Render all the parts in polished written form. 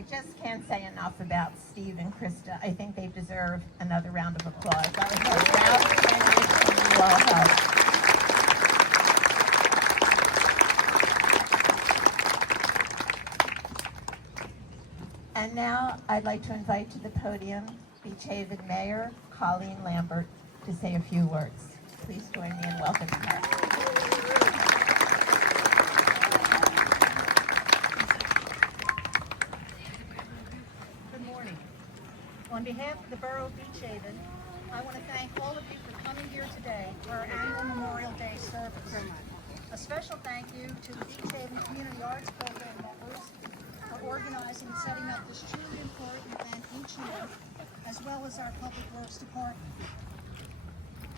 I just can't say enough about Steve and Krista. I think they deserve another round of applause. That was the most outstanding mission you all had. And now I'd like to invite to the podium Beach Haven Mayor Colleen Lambert to say a few words. Please join me in welcoming her. Good morning. On behalf of the Borough of Beach Haven, I want to thank all of you for coming here today for our annual Memorial Day service. A special thank you to the Beach Haven Community Arts Program members for organizing and setting up this truly important event each year, as well as our Public Works Department.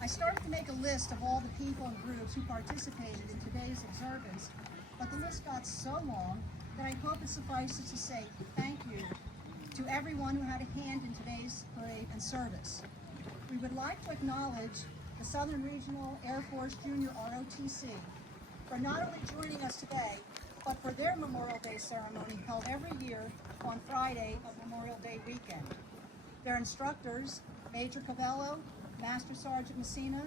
I started to make a list of all the people and groups who participated in today's observance, but the list got so long that I hope it suffices to say thank you to everyone who had a hand in today's parade and service. We would like to acknowledge the Southern Regional Air Force Junior ROTC for not only joining us today, but for their Memorial Day ceremony held every year on Friday of Memorial Day weekend. Their instructors, Major Cavello, Master Sergeant Messina,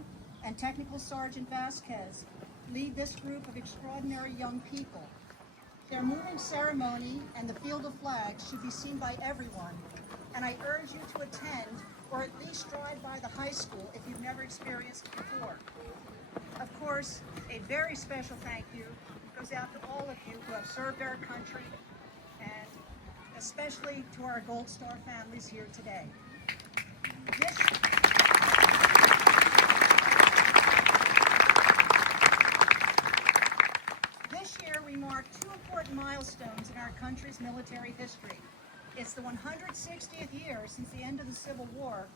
and Technical Sergeant Vasquez, lead this group of extraordinary young people. Their moving ceremony and the field of flags should be seen by everyone, and I urge you to attend or at least drive by the high school if you've never experienced it before. Of course, a very special thank you goes out to all of you who have served our country, and especially to our Gold Star families here today. This year we mark two important milestones in our country's military history. It's the 160th year since the end of the Civil War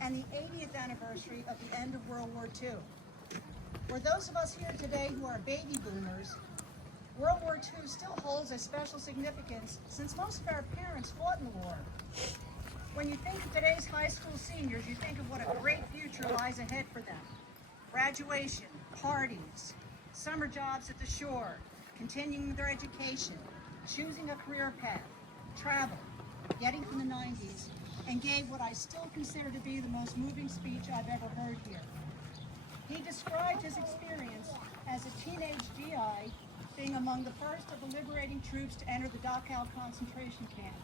and the 80th anniversary of the end of World War II. For those of us here today who are baby boomers, World War II still holds a special significance since most of our parents fought in the war. When you think of today's high school seniors, you think of what a great future lies ahead for them. Graduation, parties, summer jobs at the shore, continuing their education, choosing a career path, travel, getting from the 90s, and gave what I still consider to be the most moving speech I've ever heard here. He described his experience as a teenage GI being among the first of the liberating troops to enter the Dachau concentration camp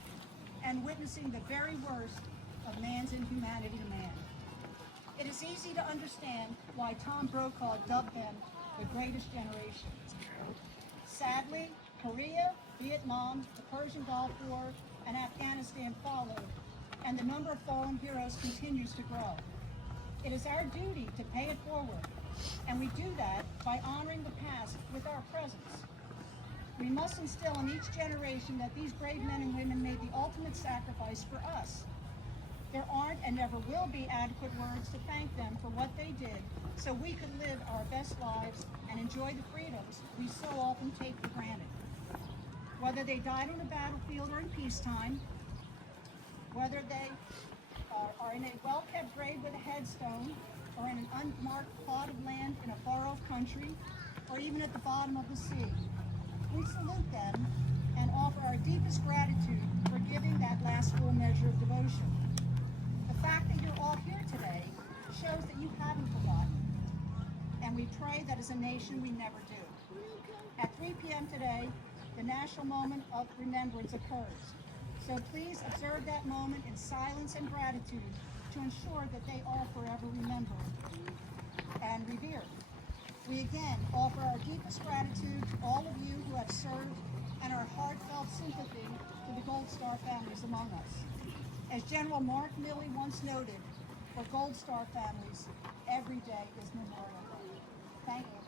and witnessing the very worst of man's inhumanity to man. It is easy to understand why Tom Brokaw dubbed them the greatest generation. Sadly, Korea, Vietnam, the Persian Gulf War, and Afghanistan followed, and the number of fallen heroes continues to grow. It is our duty to pay it forward, and we do that by honoring the past with our presence. We must instill in each generation that these brave men and women made the ultimate sacrifice for us. There aren't and never will be adequate words to thank them for what they did so we could live our best lives and enjoy the freedoms we so often take for granted. Whether they died on the battlefield or in peacetime, whether they are in a well-kept grave with a headstone, or in an unmarked plot of land in a far-off country, or even at the bottom of the sea, we salute them and offer our deepest gratitude for giving that last full measure of devotion. The fact that you're all here today shows that you haven't forgotten, and we pray that as a nation we never do. At 3 p.m. today, the national moment of remembrance occurs. So please observe that moment in silence and gratitude to ensure that they are forever remembered and revered. We again offer our deepest gratitude to all of you who have served and our heartfelt sympathy to the Gold Star families among us. As General Mark Milley once noted, for Gold Star families, every day is Memorial Day. Thank you.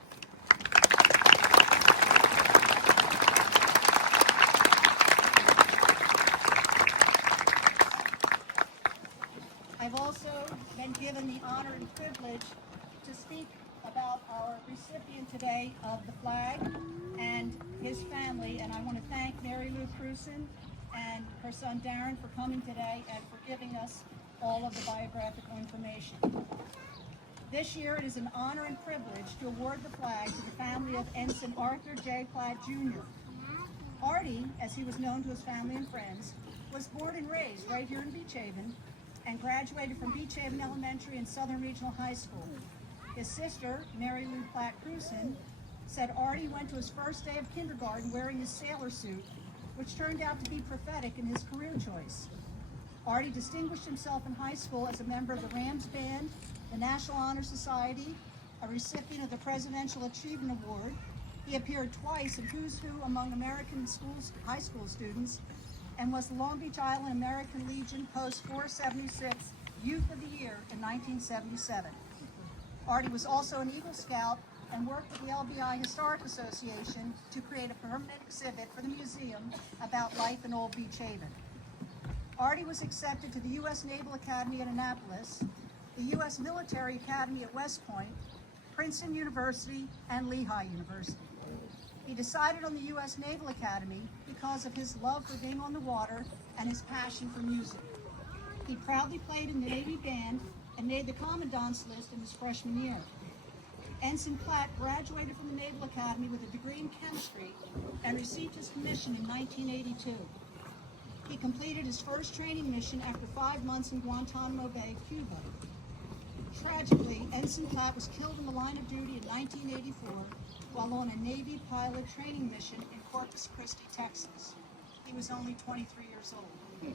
I've also been given the honor and privilege to speak about our recipient today of the flag and his family, and I want to thank Mary Lou Cruson and her son Darren for coming today and for giving us all of the biographical information. This year it is an honor and privilege to award the flag to the family of Ensign Arthur J. Platt Jr. Artie, as he was known to his family and friends, was born and raised right here in Beach Haven and graduated from Beach Haven Elementary and Southern Regional High School. His sister, Mary Lou Platt Cruson, said Artie went to his first day of kindergarten wearing his sailor suit, which turned out to be prophetic in his career choice. Artie distinguished himself in high school as a member of the Rams Band, the National Honor Society, a recipient of the Presidential Achievement Award. He appeared twice in Who's Who among American high school students, and was the Long Beach Island American Legion Post 476 Youth of the Year in 1977. Artie was also an Eagle Scout and worked with the LBI Historic Association to create a permanent exhibit for the museum about life in Old Beach Haven. Artie was accepted to the U.S. Naval Academy at Annapolis, the U.S. Military Academy at West Point, Princeton University, and Lehigh University. He decided on the U.S. Naval Academy because of his love for being on the water and his passion for music. He proudly played in the Navy Band and made the Commandant's List in his freshman year. Ensign Platt graduated from the Naval Academy with a degree in chemistry and received his commission in 1982. He completed his first training mission after 5 months in Guantanamo Bay, Cuba. Tragically, Ensign Platt was killed in the line of duty in 1984 while on a Navy pilot training mission in Corpus Christi, Texas. He was only 23 years old.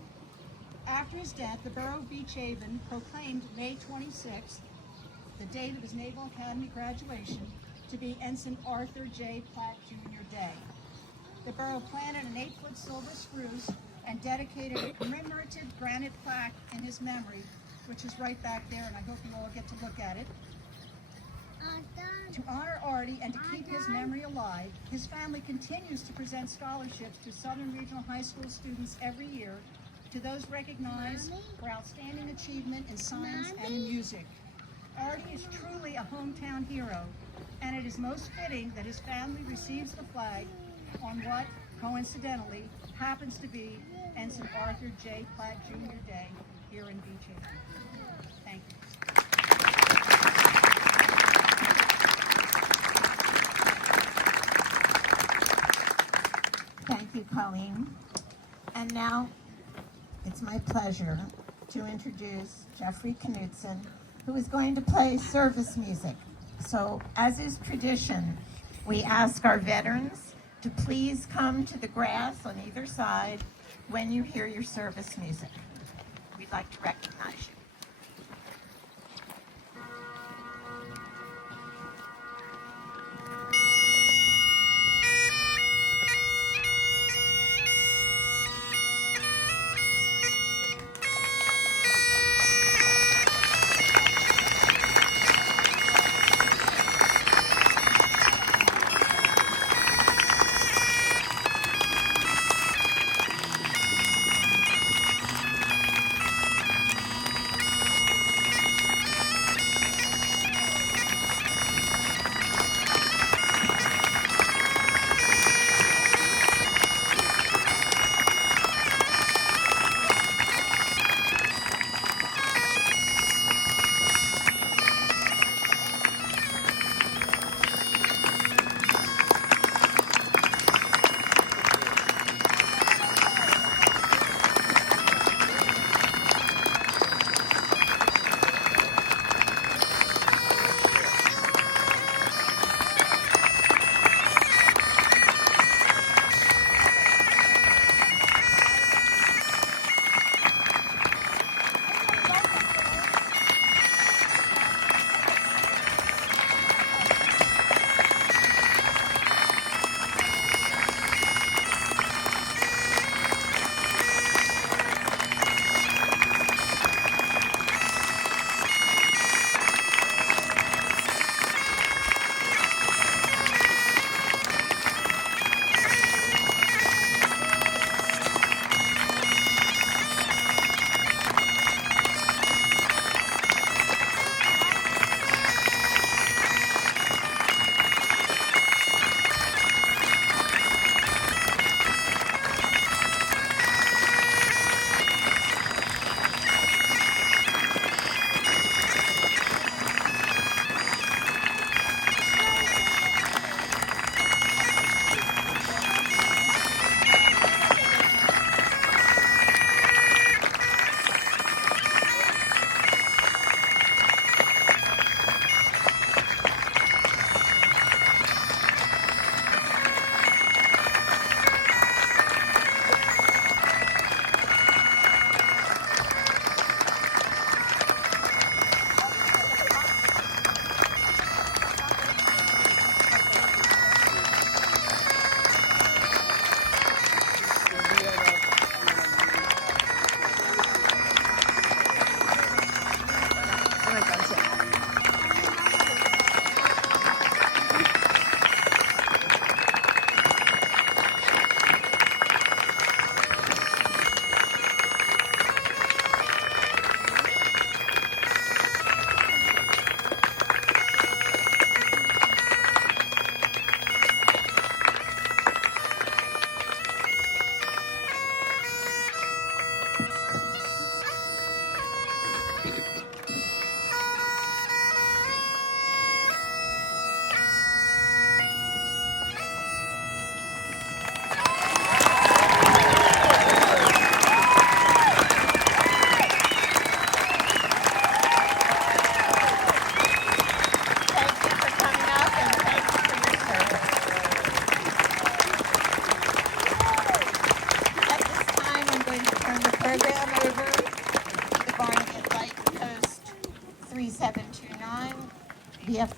After his death, the Borough of Beach Haven proclaimed May 26th, the date of his Naval Academy graduation, to be Ensign Arthur J. Platt Jr. Day. The borough planted an 8-foot silver spruce and dedicated a commemorative granite plaque in his memory, which is right back there, and I hope you all get to look at it. To honor Artie and to keep his memory alive, his family continues to present scholarships to Southern Regional High School students every year, to those recognized for outstanding achievement in science and in music. Artie is truly a hometown hero, and it is most fitting that his family receives the flag on what, coincidentally, happens to be Ensign Arthur J. Platt Jr. Day here in Beach Haven. Thank you. Thank you, Colleen. And now it's my pleasure to introduce Jeffrey Knudsen, who is going to play service music. So, as is tradition, we ask our veterans to please come to the grass on either side when you hear your service music. We'd like to recognize you.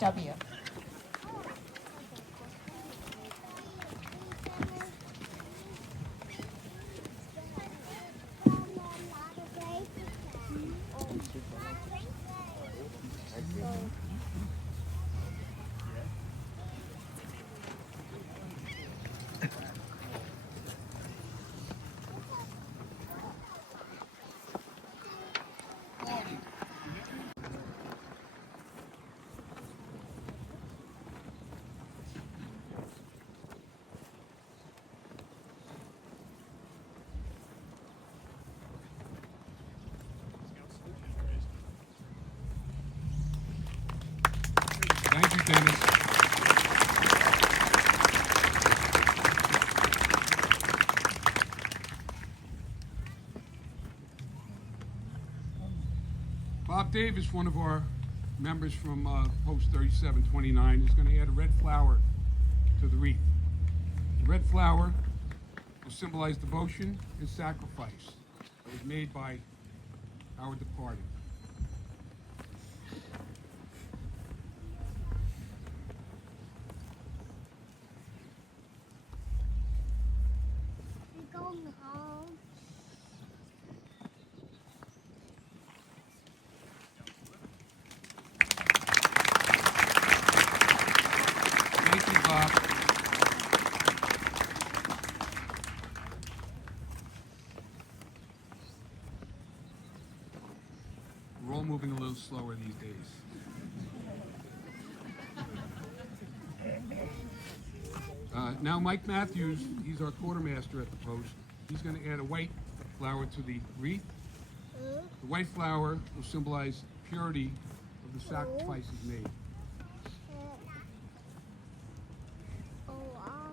VFW. Thank you, Dennis. Bob Davis, one of our members from Post 3729, is going to add a red flower to the wreath. The red flower will symbolize devotion and sacrifice that was made by our departed. We're going home. Thank you, Bob. We're all moving a little slower these days. Now Mike Matthews, he's our quartermaster at the post. He's going to add a white flower to the wreath. The white flower will symbolize purity of the sacrifices made. Oh, wow.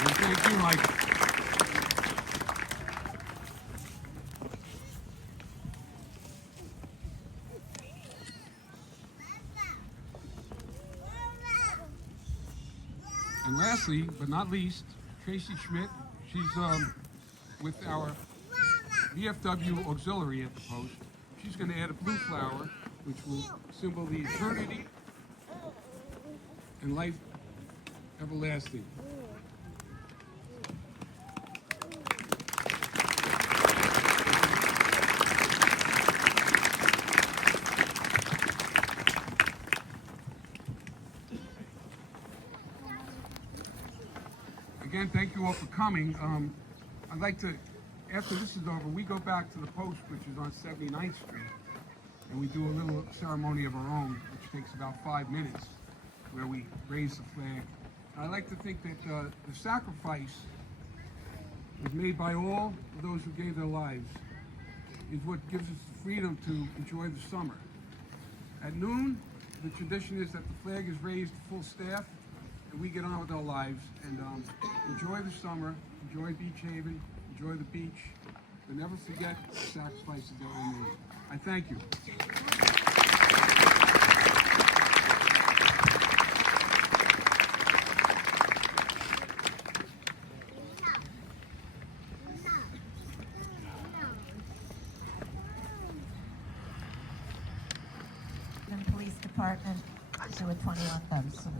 And thank you, Mike. And lastly, but not least, Tracy Schmidt. She's with our VFW auxiliary at the post. She's going to add a blue flower, which will symbol the eternity and life everlasting. Again, thank you all for coming. I'd like to, after this is over, we go back to the post, which is on 79th Street, and we do a little ceremony of our own, which takes about 5 minutes, where we raise the flag. And I like to think that the sacrifice was made by all of those who gave their lives is what gives us the freedom to enjoy the summer. At noon, the tradition is that the flag is raised to full staff, and we get on with our lives and enjoy the summer, enjoy Beach Haven, enjoy the beach, but never forget the sacrifices that were made. I thank you. And Police Department do a 21 gun salute.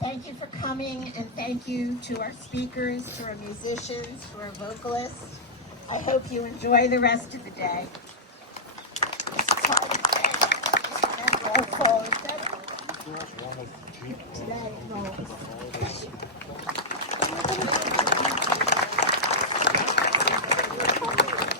Thank you for coming, and thank you to our speakers, to our musicians, to our vocalists. I hope you enjoy the rest of the day. This is hard to say. Just remember our call is better. Today, no.